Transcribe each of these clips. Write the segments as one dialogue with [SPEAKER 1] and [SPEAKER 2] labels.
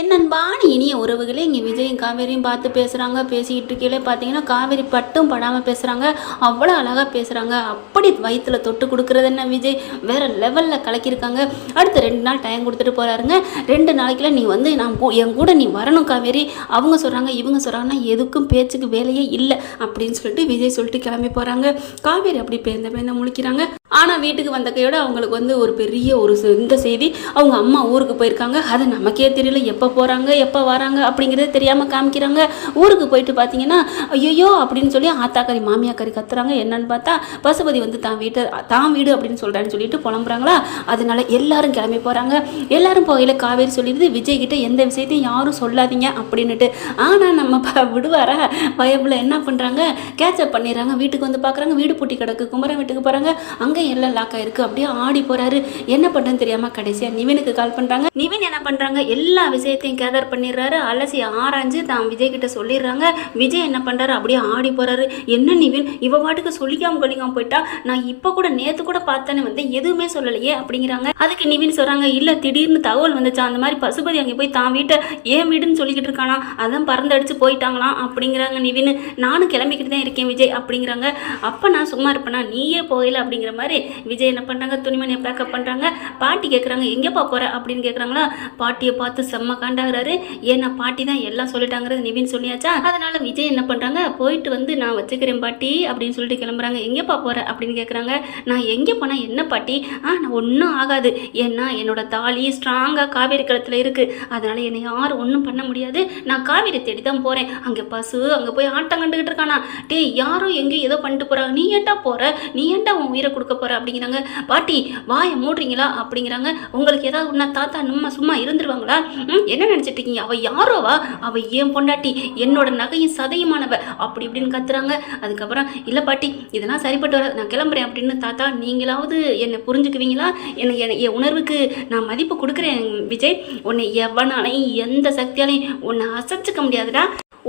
[SPEAKER 1] என்னன்பான இனிய உறவுகளே இங்கே விஜயும் காவேரியும் பார்த்து பேசுகிறாங்க பேசிக்கிட்டு இருக்கையிலே பார்த்தீங்கன்னா காவேரி பட்டும் படாமல் பேசுகிறாங்க அவ்வளோ அழகாக பேசுகிறாங்க அப்படி வயிற்றில் தொட்டு கொடுக்குறது என்ன விஜய்? வேறு லெவலில் கலக்கியிருக்காங்க. அடுத்து ரெண்டு நாள் டைம் கொடுத்துட்டு போகிறாருங்க ரெண்டு நாளைக்குள்ள நீ வந்து நான் என் கூட நீ வரணும் காவேரி. அவங்க சொல்கிறாங்க இவங்க சொல்கிறாங்கன்னா எதுக்கும் பேச்சுக்கு வேலையே இல்லை அப்படின்னு சொல்லிட்டு விஜய் சொல்லிட்டு கிளம்பி போகிறாங்க காவேரி அப்படி பேர்ந்த பேர்ந்த முழிக்கிறாங்க. ஆனால் வீட்டுக்கு வந்த கையோட அவங்களுக்கு வந்து ஒரு பெரிய ஒரு இந்த செய்தி அவங்க அம்மா ஊருக்கு போயிருக்காங்க. அது நமக்கே தெரியல. எப்போ போகிறாங்க எப்போ வராங்க அப்படிங்கிறத தெரியாமல் காமிக்கிறாங்க. ஊருக்கு போயிட்டு பார்த்தீங்கன்னா ஐயோ அப்படின்னு சொல்லி ஆத்தாக்கறி மாமியாக்கறி கத்துறாங்க. என்னன்னு பார்த்தா பசுபதி வந்து தான் வீட்டை தான் வீடு அப்படின்னு சொல்கிறான்னு சொல்லிட்டு புலம்புறாங்களா? அதனால எல்லாரும் கிளம்பி போகிறாங்க எல்லாரும் போகையில் காவேரி சொல்லிடுது. விஜய் கிட்ட எந்த விஷயத்தையும் யாரும் சொல்லாதீங்க அப்படின்னுட்டு. ஆனால் நம்ம ப விடுவாரா? பயபில் என்ன பண்ணுறாங்க கேட்சப் பண்ணிடுறாங்க. வீட்டுக்கு வந்து பார்க்குறாங்க வீடு பூட்டி கிடக்கு. குமரன் வீட்டுக்கு போகிறாங்க அங்கே எல்லாம் லாக் ஆயிருக்கு. அப்படியே ஆடி போகிறாரு என்ன பண்ணுன்னு தெரியாமல் கடைசியாக நிவினுக்கு கால் பண்ணுறாங்க நிவின் என்ன பண்ணுறாங்க எல்லா விஷயத்தையும் கேதர் பண்ணிடுறாரு. அலசி ஆராய்ஞ்சு தான் விஜய் கிட்ட சொல்லிடுறாங்க. விஜய் என்ன பண்ணுறாரு அப்படியே ஆடி போகிறாரு என்ன நிவின்? இவ பாட்டுக்கு சொல்லிக்காம கொள்ளிக்காம போயிட்டா? நான் இப்போ கூட நேற்று கூட பார்த்தேன்னு வந்து எதுவுமே சொல்லலையே அப்படிங்கிறாங்க. அதுக்கு நிவின் சொல்கிறாங்க இல்லை திடீர்னு தகவல் வந்துச்சா? அந்த மாதிரி பசுபதி அங்கே போய் தான் வீட்டை ஏன் வீடுன்னு சொல்லிக்கிட்டு இருக்கானா? அதான் பறந்தடிச்சு போயிட்டாங்களாம் அப்படிங்கிறாங்க நிவின். நானும் கிளம்பிக்கிட்டு தான் இருக்கேன் விஜய் அப்படிங்கிறாங்க. அப்போ நான் சும்மா இருப்பேனா? நீயே போகல அப்படிங்கிற மாதிரி விஜய் என்ன பண்ணுறாங்க துணிமணியை பேக்கப் பண்ணுறாங்க பாட்டி கேட்குறாங்க எங்கேப்பா போகிற அப்படின்னு கேட்குறாங்களா பாட்டியை பார்த்து செம்ம காண்டாகிறாரு. ஏன்னா பாட்டி தான் எல்லாம் சொல்லிட்டாங்கிறது நிவின் சொல்லியாச்சா? அதனால விஜய் என்ன பண்ணுறாங்க போயிட்டு வந்து நான் வச்சுக்கிறேன் பாட்டி அப்படின்னு சொல்லிட்டு கிளம்புறாங்க. எங்கேப்பா போகிற அப்படின்னு கேட்குறாங்க நான் எங்கே போனால் என்ன பாட்டி? ஆ நான் ஒன்றும் ஆகாது. ஏன்னா என்னோட தாலி ஸ்ட்ராங்காக காவேரி களத்தில் இருக்குது அதனால் என்னை யாரும் ஒன்றும் பண்ண முடியாது. நான் காவேரி தேடி தான் போகிறேன் அங்கே பசு அங்கே போய் ஆட்டம் கண்டுக்கிட்டு இருக்கானா. டேய் யாரும் எங்கேயும் ஏதோ பண்ணிட்டு போகிறாங்க நீ ஏன்டா போகிற நீ ஏன்டா உன் உயிரை கொடுக்க போகிறேன் அப்படிங்கிறாங்க. பாட்டி வாயை மூடுறீங்களா அப்படிங்கிறாங்க. உங்களுக்கு ஏதாவது ஒன்றா தாத்தா நம்ம சும்மா இருந்துருவாங்களா? ம், என்ன நினச்சிட்டு இருக்கீங்க? அவள் யாரோவா? அவள் ஏன் பொண்டாட்டி என்னோட நகையும் சதையுமானவ? அப்படி இப்படின்னு கத்துறாங்க. அதுக்கப்புறம் இல்லை பாட்டி இதெல்லாம் சரிப்பட்டு வராது. நான் கிளம்புறேன் அப்படின்னு தாத்தா நீங்களாவது என்னை புரிஞ்சுக்குவீங்களா? என்னை என்னை- என் உணர்வுக்கு நான் மதிப்பு கொடுக்குறேன் விஜய். உன்னை எவனாலையும் எந்த சக்தியாலையும் உன்னை அசைச்சிக்க முடியாதுடா.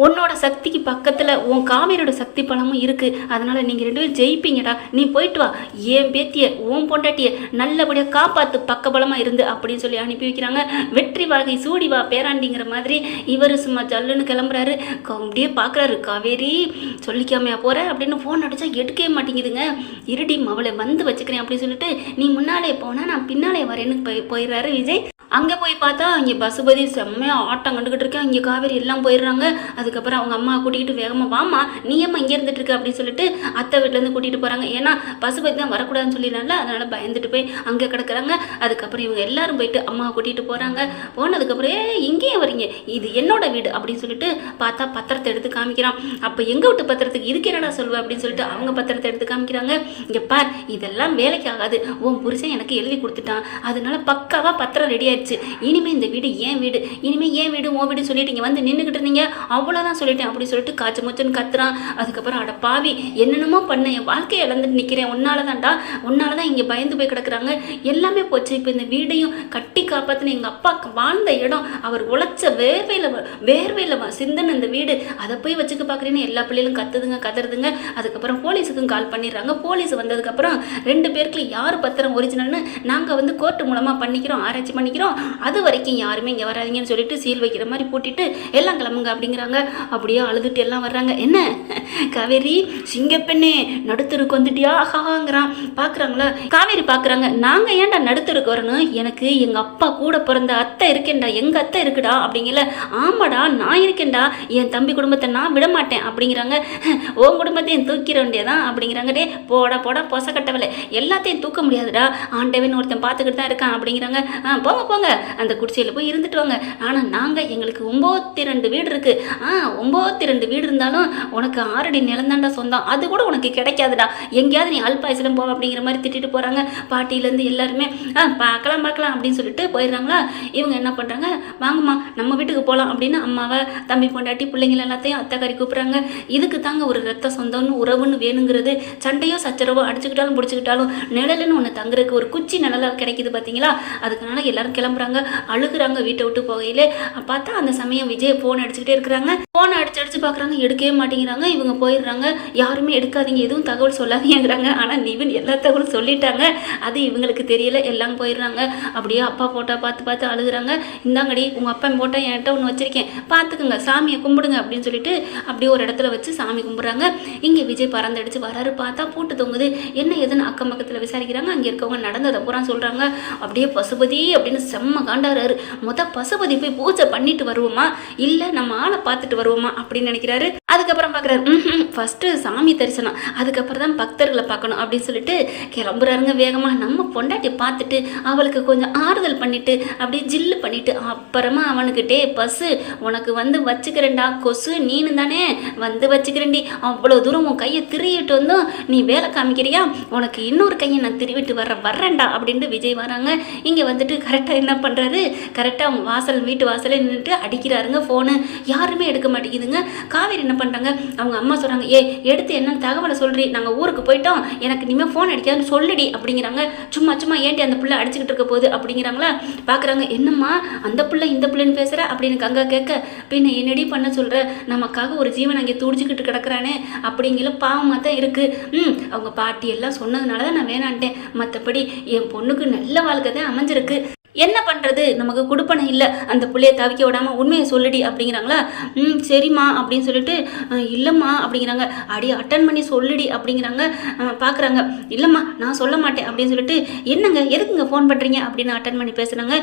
[SPEAKER 1] உன்னோட சக்திக்கு பக்கத்தில் உன் காவேரியோட சக்தி பலமும் இருக்குது அதனால் நீங்கள் ரெண்டு பேரும் ஜெயிப்பீங்கடா. நீ போயிட்டு வா. ஏன் பேத்திய உன் பொண்டாட்டிய நல்லபடியாக காப்பாற்று பக்கபலமாக இருந்து அப்படின்னு சொல்லி அனுப்பி வைக்கிறாங்க. வெற்றி வாழ்கை சூடி வா பேராண்டிங்கிற மாதிரி இவர் சும்மா ஜல்லுன்னு கிளம்புறாரு. அப்படியே பார்க்குறாரு காவேரி சொல்லிக்காமையா போகிற அப்படின்னு ஃபோன் அடித்தா எடுக்கவே மாட்டேங்குதுங்க. இருடி அவளை வந்து வச்சுக்கிறேன் அப்படின்னு சொல்லிட்டு நீ முன்னாலே போனால் நான் பின்னாலே வரேன்னு போய் போயிடுறாரு விஜய். அங்கே போய் பார்த்தா இங்கே பசுபதி செம்மையாக ஆட்டம் கண்டுக்கிட்டு இருக்கேன் இங்கே காவேரி எல்லாம் போயிடுறாங்க. அது அதுக்கப்புறம் அவங்க அம்மா கூட்டிகிட்டு வேகமாக வாமா நீ அம்மா இங்கே இருந்துட்டு இருக்க அப்படின்னு சொல்லிட்டு அத்தை வீட்டிலேருந்து கூட்டிகிட்டு போகிறாங்க ஏன்னா பசுபதி தான் வரக்கூடாதுன்னு சொல்லிடுறாங்கல்ல அதனால் பயந்துட்டு போய் அங்கே கிடக்குறாங்க. அதுக்கப்புறம் இவங்க எல்லாரும் போயிட்டு அம்மாவை கூட்டிகிட்டு போகிறாங்க போனதுக்கப்புறம் ஏ இங்கேயே வரீங்க. இது என்னோட வீடு. அப்படின்னு சொல்லிட்டு பார்த்தா பத்திரத்தை எடுத்து காமிக்கிறான். அப்போ எங்கள் வீட்டு பத்திரத்துக்கு இதுக்கு என்னடா சொல்லுவேன் அப்படின்னு சொல்லிட்டு அவங்க பத்திரத்தை எடுத்து காமிக்கிறாங்க. இங்கே பார் இதெல்லாம் வேலைக்கு ஆகாது. உன் புருஷன் எனக்கு எழுதி கொடுத்துட்டான். அதனால பக்காவாக பத்திரம் ரெடி ஆயிடுச்சு. இனிமேல் இந்த வீடு ஏன் வீடு? இனிமேல் ஏன் வீடு? உன் வீடு சொல்லிட்டு இங்கே வந்து நின்றுக்கிட்டு இருந்தீங்க. அவ்வளோ அவ்வளோதான் சொல்லிட்டேன். அப்படி சொல்லிட்டு காய்ச்சல் மூச்சுன்னு கத்துறான். அதுக்கப்புறம் அட பாவி என்னென்னமோ பண்ண என் வாழ்க்கையை இழந்துட்டு நிற்கிறேன் உன்னால தான்டா உன்னால தான் இங்கே பயந்து போய் கிடக்குறாங்க. எல்லாமே போச்சு. இப்போ இந்த வீடையும் கட்டி காப்பாற்றின எங்கள் அப்பா வாழ்ந்த இடம். அவர் உழைச்ச வேர்வையில் வேர்வையில் சிந்தன இந்த வீடு. அதை போய் வச்சுக்க பார்க்குறேன்னு எல்லா பிள்ளைகளும் கத்துதுங்க கத்துறதுங்க அதுக்கப்புறம் போலீஸுக்கும் கால் பண்ணிடுறாங்க. போலீஸ் வந்ததுக்கப்புறம் ரெண்டு பேருக்கு யார் பத்திரம் ஒரிஜினல்னு நாங்கள் வந்து கோர்ட்டு மூலமாக பண்ணிக்கிறோம். ஆராய்ச்சி பண்ணிக்கிறோம். அது வரைக்கும் யாருமே இங்கே வராதீங்கன்னு சொல்லிட்டு சீல் வைக்கிற மாதிரி பூட்டிட்டு எல்லாம் கிளம்புங்க அப்படிங்கிறாங்க. அப்படியே அழுதுட்டு எல்லாம் வர்றாங்க. என்ன? காவேரி சிங்கப்பெண்ணே நடுத்தருக்கு வந்துட்டியா? ஆஹாங்கிறான் பார்க்குறாங்களா? காவேரி பார்க்குறாங்க. நாங்கள் ஏன்டா நடுத்தருக்கு வரணும் எனக்கு எங்கள் அப்பா கூட பிறந்த அத்தை இருக்கேன்டா. எங்கள் அத்தை இருக்குடா. அப்படிங்கல. ஆமாடா நான் இருக்கேன்டா. என் தம்பி குடும்பத்தை நான் விட மாட்டேன் அப்படிங்கிறாங்க. உன் குடும்பத்தையும் தூக்கிட வேண்டியதான் அப்படிங்கிறாங்க. டே போடா போடா கட்டவில்லை எல்லாத்தையும் தூக்க முடியாதுடா. ஆண்டவன் ஒருத்தன் பார்த்துக்கிட்டு தான் இருக்கான். அப்படிங்கிறாங்க. ஆ போங்க போங்க. அந்த குடிசையில் போய் இருந்துட்டு வாங்க. ஆனால் நாங்கள் எங்களுக்கு ஒம்பத்தி ரெண்டு வீடு இருக்குது ஆ ஒம்பத்தி ரெண்டு வீடு இருந்தாலும் உனக்கு ஆறடி நிலந்தாண்டா சொந்தம். அது கூட உனக்கு கிடைக்காதுடா. எங்கேயாவது நீ அல்பாயுசிலும் போவ அப்படிங்கிற மாதிரி திட்டிட்டு போகிறாங்க பாட்டியிலேருந்து எல்லாருமே ஆ பார்க்கலாம் பார்க்கலாம் அப்படின்னு சொல்லிட்டு போயிடுறாங்களா? இவங்க என்ன பண்ணுறாங்க வாங்கம்மா நம்ம வீட்டுக்கு போகலாம் அப்படின்னு அம்மாவை தம்பி பொண்டாட்டி பிள்ளைங்கள எல்லாத்தையும் அத்தைக்காரி கூப்பிட்றாங்க. இதுக்கு தாங்க ஒரு ரத்த சொந்தம்னு உறவுன்னு வேணுங்கிறது. சண்டையோ சச்சரவோ அடிச்சுக்கிட்டாலும் பிடிச்சிக்கிட்டாலும் நிழலுன்னு ஒன்று தங்குறதுக்கு ஒரு குச்சி நிழலாக கிடைக்குது பார்த்தீங்களா அதுக்கனால எல்லாரும் கிளம்புறாங்க. அழுகுறாங்க வீட்டை விட்டு போகையிலே. பார்த்தா அந்த சமயம் விஜய் ஃபோன் அடிச்சுக்கிட்டே இருக்கிறாங்க. ஃபோன் அடிச்சு அடிச்சு பார்க்குறாங்க எடுக்கவே மாட்டேங்கிறாங்க இவங்க போயிடுறாங்க யாருமே எடுக்காதீங்க எதுவும் தகவல் சொல்லாதீங்கிறாங்க ஆனால் நிவின் எல்லா தகவலும் சொல்லிட்டாங்க. அது இவங்களுக்கு தெரியல எல்லாம் போயிடுறாங்க. அப்படியே அப்பா போட்டா பார்த்து பார்த்து அழுகுறாங்க. இந்தாங்கடி உங்கள் அப்பா போட்டா என்கிட்ட ஒன்று வச்சிருக்கேன். பார்த்துக்குங்க சாமியை கும்பிடுங்க அப்படின்னு சொல்லிட்டு அப்படியே ஒரு இடத்துல வச்சு சாமி கும்பிட்றாங்க. இங்கே விஜய் பறந்தடிச்சு வராரு பார்த்தா பூட்டு தொங்குது. என்ன ஏதுன்னு அக்கம் பக்கத்தில் விசாரிக்கிறாங்க. அங்கே இருக்கவங்க நடந்ததை பூரா சொல்கிறாங்க அப்படியே பசுபதி அப்படின்னு செம்ம காண்டாரு முத பசுபதி போய் பூஜை பண்ணிட்டு வருவோமா? இல்லை நம்ம ஆளை பார்த்து பார்த்துட்டு வருவோமா அப்படின்னு நினைக்கிறாரு. அதுக்கப்புறம் பார்க்குறாரு ம் ஃபஸ்ட்டு சாமி தரிசனம். அதுக்கப்புறம் தான் பக்தர்களை பார்க்கணும் அப்படின்னு சொல்லிட்டு கிளம்புறாருங்க வேகமாக நம்ம பொண்டாட்டி பார்த்துட்டு அவளுக்கு கொஞ்சம் ஆறுதல் பண்ணிட்டு அப்படியே ஜில்லு பண்ணிட்டு அப்புறமா அவனுக்கு டே பஸ்ஸு உனக்கு வந்து வச்சுக்கிறேன்டா. கொசு நீனு தானே வந்து வச்சுக்கிறேன்டி. அவ்வளோ தூரம் உன் கையை திருவிட்டு வந்தோம் நீ வேலை காமிக்கிறியா? உனக்கு இன்னொரு கையை நான் திருவிட்டு வர்ற வர்றேன்டா அப்படின்ட்டு விஜய் வராங்க. இங்கே வந்துட்டு கரெக்டாக என்ன பண்ணுறாரு கரெக்டாக அவங்க வாசல் வீட்டு வாசலே நின்றுட்டு அடிக்கிறாருங்க ஃபோனு யாருமே எடுக்க மாட்டேங்குதுங்க. காவேரி என்ன பண்ணுறாங்க அவங்க அம்மா சொல்கிறாங்க ஏ எடுத்து என்ன தகவலை சொல்றி நாங்கள் ஊருக்கு போயிட்டோம். எனக்கு இனிமேல் ஃபோன் அடிக்காதுன்னு சொல்லிடி அப்படிங்கிறாங்க. சும்மா சும்மா ஏன்டி அந்த பிள்ளை அடிச்சுக்கிட்டு இருக்க போகுது அப்படிங்கிறாங்களா? பார்க்குறாங்க என்னம்மா அந்த பிள்ளை இந்த பிள்ளைன்னு பேசுகிற அப்படின்னு கங்கா கேட்க பின்ன என்னடி பண்ண சொல்கிற நமக்காக ஒரு ஜீவன் அங்கே துடிச்சுக்கிட்டு கிடக்குறானே அப்படிங்கிற பாவமாக தான் இருக்குது ம் அவங்க பாட்டி எல்லாம் சொன்னதுனால தான் நான் வேணான்ட்டேன். மற்றபடி என் பொண்ணுக்கு நல்ல வாழ்க்கை தான் அமைஞ்சிருக்கு. என்ன பண்ணுறது நமக்கு கொடுப்பனை இல்லை. அந்த பிள்ளைய தவிக்க விடாமல் உண்மையை சொல்லுடி அப்படிங்கிறாங்களா? ம் சரிம்மா அப்படின்னு சொல்லிட்டு இல்லைம்மா அப்படிங்கிறாங்க. அடி அட்டன் பண்ணி சொல்லுடி அப்படிங்கிறாங்க. பார்க்குறாங்க இல்லைம்மா நான் சொல்ல மாட்டேன் அப்படின்னு சொல்லிட்டு என்னங்க எதுக்குங்க ஃபோன் பண்ணுறீங்க அப்படின்னு அட்டன் பண்ணி பேசுகிறாங்க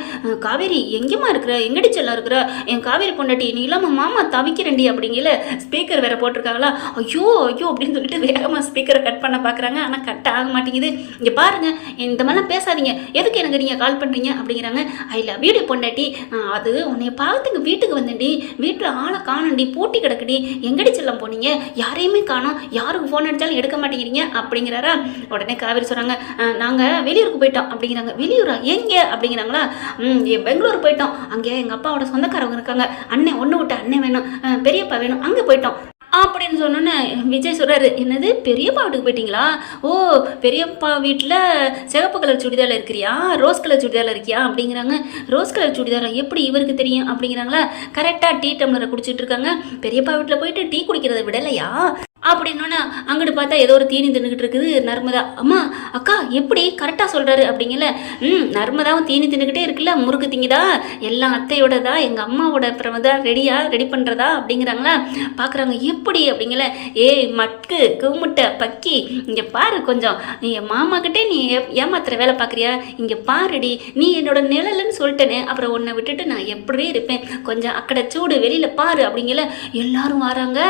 [SPEAKER 1] காவேரி எங்கேம்மா இருக்கிற? எங்கடி செல்லம் இருக்கிற? என் காவேரி பொண்டாட்டி நீ இல்லாமல் மாமா தவிக்கிறேன்டி அப்படிங்கல ஸ்பீக்கர் வேற போட்டிருக்காங்களா? ஐயோ ஐயோ அப்படின்னு சொல்லிட்டு வேகமாக ஸ்பீக்கரை கட் பண்ண பார்க்குறாங்க ஆனால் கட் ஆக மாட்டேங்குது. இங்கே பாருங்க இந்த மாதிரிலாம் பேசாதீங்க. எதுக்கு எனக்கு நீங்கள் கால் பண்ணுறீங்க அப்படிங்கிற அப்படிங்கிறாங்க ஐ லவ் யூடி பொண்டாட்டி. அது உன்னை பார்த்துக்கு வீட்டுக்கு வந்தேன்டி. வீட்டில் ஆளை காணண்டி பூட்டி கிடக்குடி. எங்கடி செல்லம் போனீங்க? யாரையுமே காணோம். யாருக்கு ஃபோன் அடித்தாலும் எடுக்க மாட்டேங்கிறீங்க. அப்படிங்கிறாரா. உடனே காவேரி சொல்கிறாங்க நாங்கள் வெளியூருக்கு போயிட்டோம். அப்படிங்கிறாங்க வெளியூரா? எங்கே? அப்படிங்கிறாங்களா பெங்களூர் போயிட்டோம். அங்கே எங்கள் அப்பாவோட சொந்தக்காரவங்க இருக்காங்க. அண்ணன் ஒன்று விட்டு அண்ணன் வேணும். பெரியப்பா வேணும். அங்கே போயிட்டோம். அப்படின்னு சொன்னோன்னே விஜய் சொல்கிறாரு என்னது பெரியப்பா வீட்டுக்கு போயிட்டீங்களா? ஓ பெரியப்பா வீட்டில் சிகப்பு கலர் சுடிதாரில் இருக்கிறியா? ரோஸ் கலர் சுடிதாரில் இருக்கியா? அப்படிங்கிறாங்க. ரோஸ் கலர் சுடிதாரா? எப்படி இவருக்கு தெரியும்? அப்படிங்கிறாங்களா. கரெக்டாக டீ டம்ளரை குடிச்சிட்டு இருக்காங்க. பெரியப்பா வீட்டில் போயிட்டு டீ குடிக்கிறத விடலையா? அப்படின்னோன்னே அங்கிட்டு பார்த்தா ஏதோ ஒரு தீனி தின்னுக்கிட்டு இருக்குது நர்மதா. அம்மா அக்கா எப்படி? கரெக்டாக சொல்கிறாரு அப்படிங்கல. ம் நர்மதாவும் தீனி தின்னுக்கிட்டே இருக்குல்ல முறுக்கு திங்கிதா? எல்லாம் தான் எங்கள் அம்மாவோட பிரமதா ரெடியா ரெடி பண்ணுறதா அப்படிங்கிறாங்களா? பார்க்குறாங்க எப்படி அப்படிங்கல. ஏய் மட்கு கும்முட்டை பக்கி இங்கே பாரு கொஞ்சம். நீ என் மாமாக்கிட்டே நீ ஏமாத்துற வேலை பார்க்குறியா இங்கே பாருடி நீ என்னோட நிழலுன்னு சொல்லிட்டேனே. அப்புறம் உன்னை விட்டுட்டு நான் எப்படி இருப்பேன். கொஞ்சம் அக்கடை சூடு வெளியில் பாரு அப்படிங்கல. எல்லாரும் வராங்க.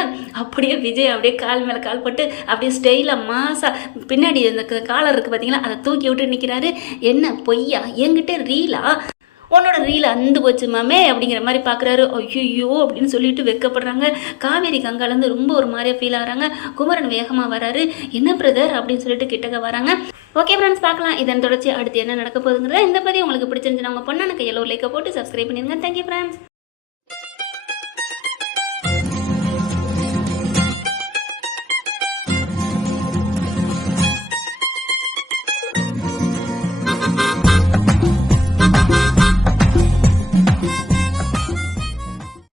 [SPEAKER 1] அப்படியே விஜய் அப்படியே கால் மேலே கால் போட்டு அப்படியே ஸ்டைலாக மாசா பின்னாடி அந்த காலர் இருக்குது பார்த்தீங்களா அதை தூக்கி விட்டு நிற்கிறாரு என்ன பொய்யா? என்கிட்ட ரீலா? உன்னோட ரீல் அந்து போச்சு மாமே அப்படிங்கிற மாதிரி பார்க்குறாரு ஐயோ அப்படின்னு சொல்லிட்டு வெக்கப்படுறாங்க. காவேரி கங்காலேருந்து ரொம்ப ஒரு மாதிரியாக ஃபீல் ஆகுறாங்க. குமரன் வேகமாக வராரு. என்ன பிரதர் அப்படின்னு சொல்லிட்டு கிட்டக்க வராங்க. ஓகே ஃப்ரெண்ட்ஸ் பார்க்கலாம் இதன் தொடர்ச்சி அடுத்து என்ன நடக்க போகுதுங்கிறத இந்த பதிவு உங்களுக்கு பிடிச்சிருந்துச்சு நம்ம பொண்ணான கையில் ஒரு லைக்கை போட்டு சப்ஸ்கிரைப் பண்ணிடுங்க. Thank you friends